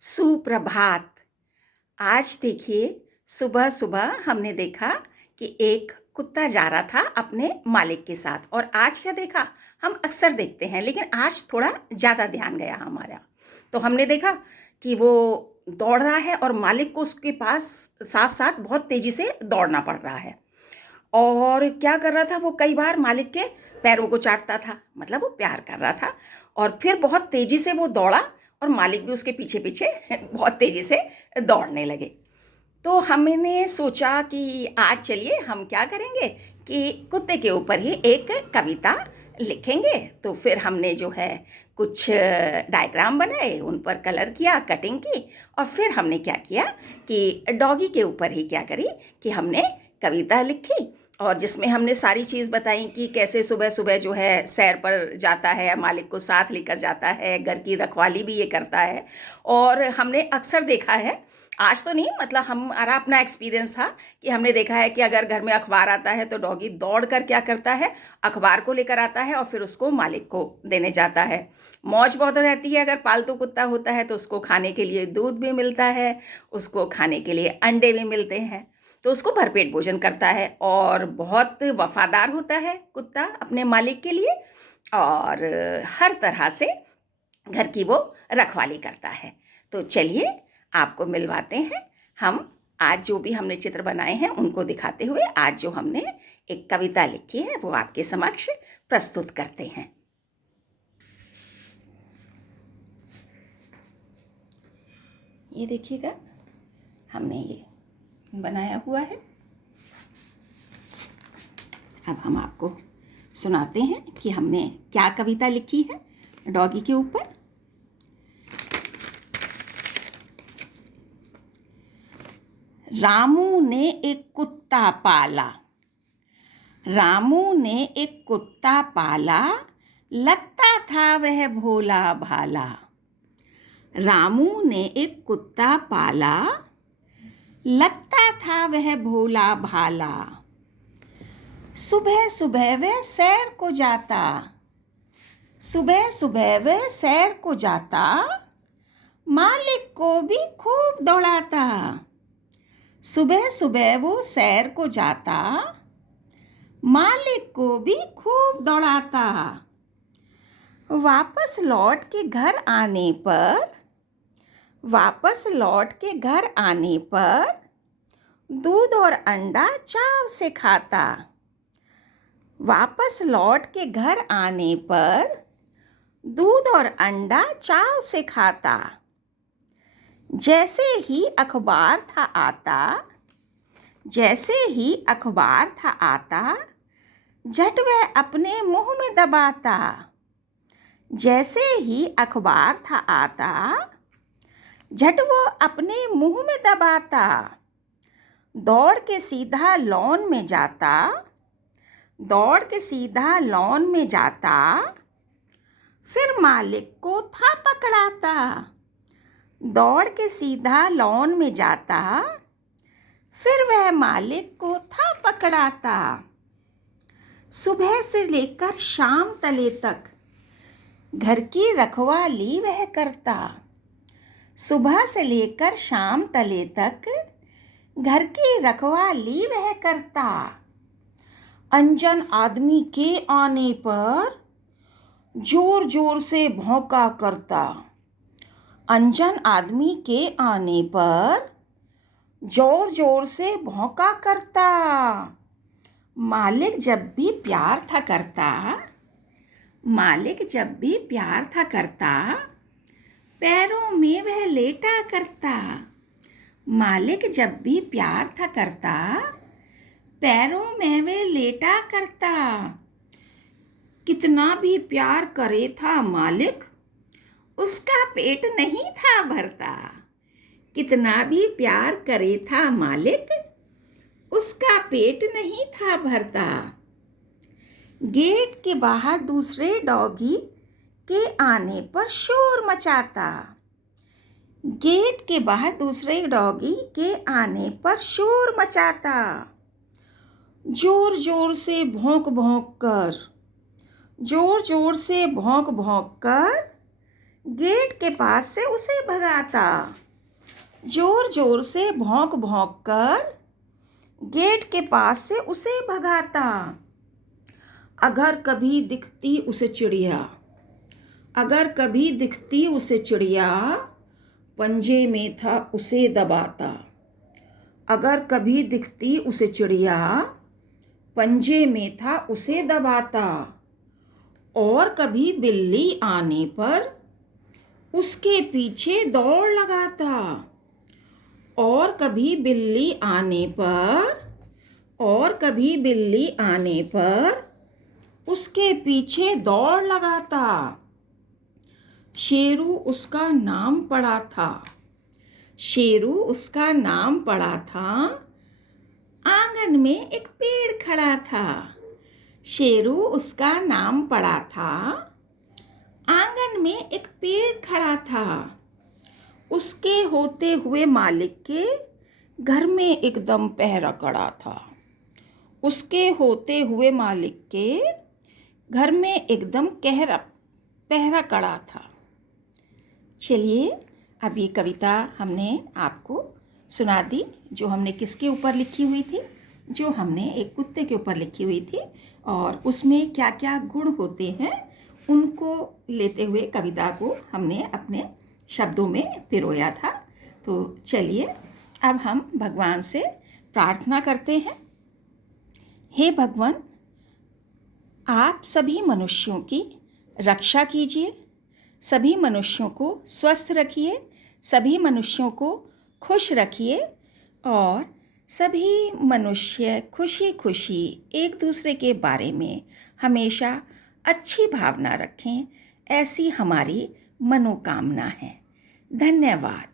सुप्रभात। आज देखिए, सुबह सुबह हमने देखा कि एक कुत्ता जा रहा था अपने मालिक के साथ। और आज क्या देखा? हम अक्सर देखते हैं, लेकिन आज थोड़ा ज़्यादा ध्यान गया हमारा। तो हमने देखा कि वो दौड़ रहा है और मालिक को उसके पास साथ साथ बहुत तेज़ी से दौड़ना पड़ रहा है। और क्या कर रहा था वो? कई बार मालिक के पैरों को चाटता था, मतलब वो प्यार कर रहा था। और फिर बहुत तेज़ी से वो दौड़ा और मालिक भी उसके पीछे पीछे बहुत तेज़ी से दौड़ने लगे। तो हमने सोचा कि आज चलिए हम क्या करेंगे कि कुत्ते के ऊपर ही एक कविता लिखेंगे। तो फिर हमने जो है कुछ डायग्राम बनाए, उन पर कलर किया, कटिंग की। और फिर हमने क्या किया कि डॉगी के ऊपर ही क्या करी कि हमने कविता लिखी। और जिसमें हमने सारी चीज़ बताई कि कैसे सुबह सुबह जो है सैर पर जाता है, मालिक को साथ लेकर जाता है, घर की रखवाली भी ये करता है। और हमने अक्सर देखा है, आज तो नहीं, मतलब हमारा अपना एक्सपीरियंस था कि हमने देखा है कि अगर घर में अखबार आता है तो डॉगी दौड़ कर क्या करता है, अखबार को लेकर आता है और फिर उसको मालिक को देने जाता है। मौज बहुत रहती है। अगर पालतू कुत्ता होता है तो उसको खाने के लिए दूध भी मिलता है, उसको खाने के लिए अंडे भी मिलते हैं। तो उसको भरपेट भोजन करता है और बहुत वफादार होता है कुत्ता अपने मालिक के लिए। और हर तरह से घर की वो रखवाली करता है। तो चलिए आपको मिलवाते हैं। हम आज जो भी हमने चित्र बनाए हैं उनको दिखाते हुए आज जो हमने एक कविता लिखी है वो आपके समक्ष प्रस्तुत करते हैं। ये देखिएगा, हमने ये बनाया हुआ है। अब हम आपको सुनाते हैं कि हमने क्या कविता लिखी है डॉगी के ऊपर। रामू ने एक कुत्ता पाला। रामू ने एक कुत्ता पाला, लगता था वह भोला भाला। रामू ने एक कुत्ता पाला, लगता था वह भोला भाला। सुबह सुबह वह सैर को जाता। सुबह सुबह वह सैर को जाता, मालिक को भी खूब दौड़ाता। सुबह सुबह वो सैर को जाता, मालिक को भी खूब दौड़ाता। वापस लौट के घर आने पर, वापस लौट के घर आने पर दूध और अंडा चाव से खाता। वापस लौट के घर आने पर दूध और अंडा चाव से खाता। जैसे ही अखबार था आता, जैसे ही अखबार था आता, झट वह अपने मुंह में दबाता। जैसे ही अखबार था आता, झट वो अपने मुंह में दबाता। दौड़ के सीधा लॉन में जाता। दौड़ के सीधा लॉन में जाता, फिर मालिक को था पकड़ाता। दौड़ के सीधा लॉन में जाता, फिर वह मालिक को था पकड़ाता। सुबह से लेकर शाम तले तक घर की रखवाली वह करता। सुबह से लेकर शाम तले तक घर की रखवाली वह करता। अनजान आदमी के आने पर जोर जोर से भौंका करता। अनजान आदमी के आने पर जोर जोर से भौंका करता। मालिक जब भी प्यार था करता, मालिक जब भी प्यार था करता, पैरों में वह लेटा करता। मालिक जब भी प्यार था करता, पैरों में वह लेटा करता। कितना भी प्यार करे था मालिक, उसका पेट नहीं था भरता। कितना भी प्यार करे था मालिक, उसका पेट नहीं था भरता। गेट के बाहर दूसरे डॉगी के आने पर शोर मचाता। गेट के बाहर दूसरे डॉगी के आने पर शोर मचाता। जोर जोर से भौंक भौंक कर, जोर जोर से भौंक भौंक कर गेट के पास से उसे भगाता। जोर जोर से भौंक भौंक कर गेट के पास से उसे भगाता। अगर कभी दिखती उसे चिड़िया, अगर कभी दिखती उसे चिड़िया, पंजे में था उसे दबाता। अगर कभी दिखती उसे चिड़िया, पंजे में था उसे दबाता। और कभी बिल्ली आने पर उसके पीछे दौड़ लगाता। और कभी बिल्ली आने पर, और कभी बिल्ली आने पर उसके पीछे दौड़ लगाता। शेरू उसका नाम पड़ा था, शेरू उसका नाम पड़ा था। आंगन में एक पेड़ खड़ा था, शेरू उसका नाम पड़ा था। आंगन में एक पेड़ खड़ा था। उसके होते हुए मालिक के घर में एकदम पहरा कड़ा था। उसके होते हुए मालिक के घर में एकदम पहरा कड़ा था। चलिए, अब ये कविता हमने आपको सुना दी, जो हमने किसके ऊपर लिखी हुई थी, जो हमने एक कुत्ते के ऊपर लिखी हुई थी, और उसमें क्या क्या गुण होते हैं उनको लेते हुए कविता को हमने अपने शब्दों में पिरोया था। तो चलिए, अब हम भगवान से प्रार्थना करते हैं। हे भगवान, आप सभी मनुष्यों की रक्षा कीजिए, सभी मनुष्यों को स्वस्थ रखिए, सभी मनुष्यों को खुश रखिए, और सभी मनुष्य खुशी खुशी एक दूसरे के बारे में हमेशा अच्छी भावना रखें, ऐसी हमारी मनोकामना है। धन्यवाद।